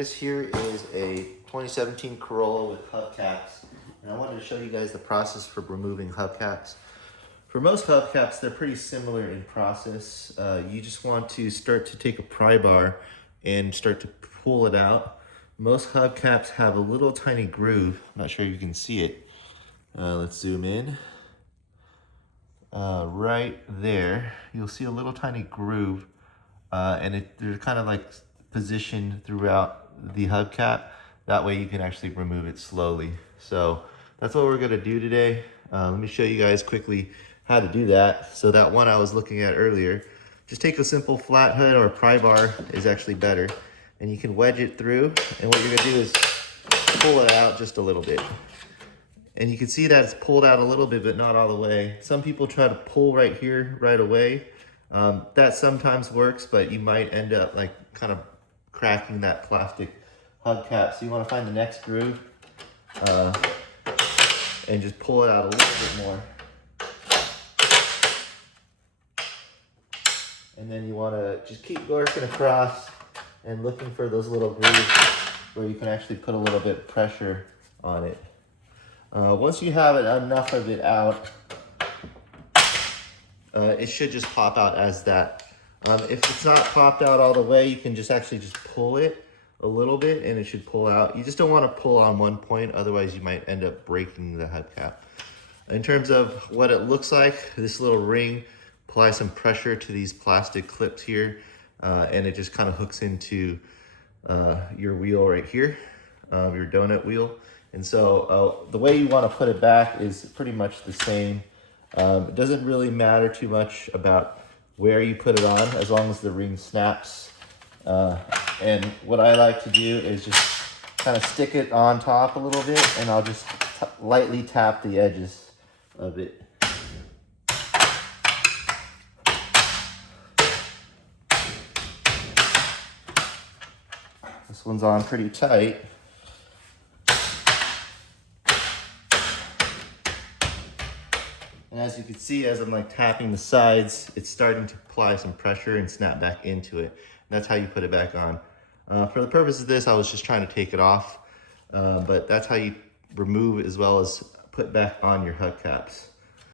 This here is a 2017 Corolla with hubcaps, and I wanted to show you guys the process for removing hubcaps. For most hubcaps, they're pretty similar in process. You just want to start to take a pry bar and start to pull it out. Most hubcaps have a little tiny groove. I'm not sure you can see it. Let's zoom in. Right there, you'll see a little tiny groove, and they're kind of like positioned throughout the hubcap. That way you can actually remove it slowly. So that's what we're gonna do today. Let me show you guys quickly how to do that. So that one I was looking at earlier, just take a simple flathead, or a pry bar is actually better, and you can wedge it through, and what you're gonna do is pull it out just a little bit. And you can see that it's pulled out a little bit, but not all the way. Some people try to pull right here right away. That sometimes works, but you might end up like kind of cracking that plastic hubcap. So you want to find the next groove and just pull it out a little bit more. And then you want to just keep working across and looking for those little grooves where you can actually put a little bit of pressure on it. Once you have enough of it out, it should just pop out as that. If it's not popped out all the way, you can just pull it a little bit and it should pull out. You just don't want to pull on one point, otherwise you might end up breaking the hubcap. In terms of what it looks like, this little ring, apply some pressure to these plastic clips here, and it just kind of hooks into your wheel right here, your donut wheel. And so the way you want to put it back is pretty much the same. It doesn't really matter too much about where you put it on, as long as the ring snaps. And what I like to do is just kind of stick it on top a little bit, and I'll just lightly tap the edges of it. This one's on pretty tight. And as you can see, as I'm like tapping the sides, it's starting to apply some pressure and snap back into it. And that's how you put it back on. For the purpose of this, I was just trying to take it off, but that's how you remove as well as put back on your hubcaps.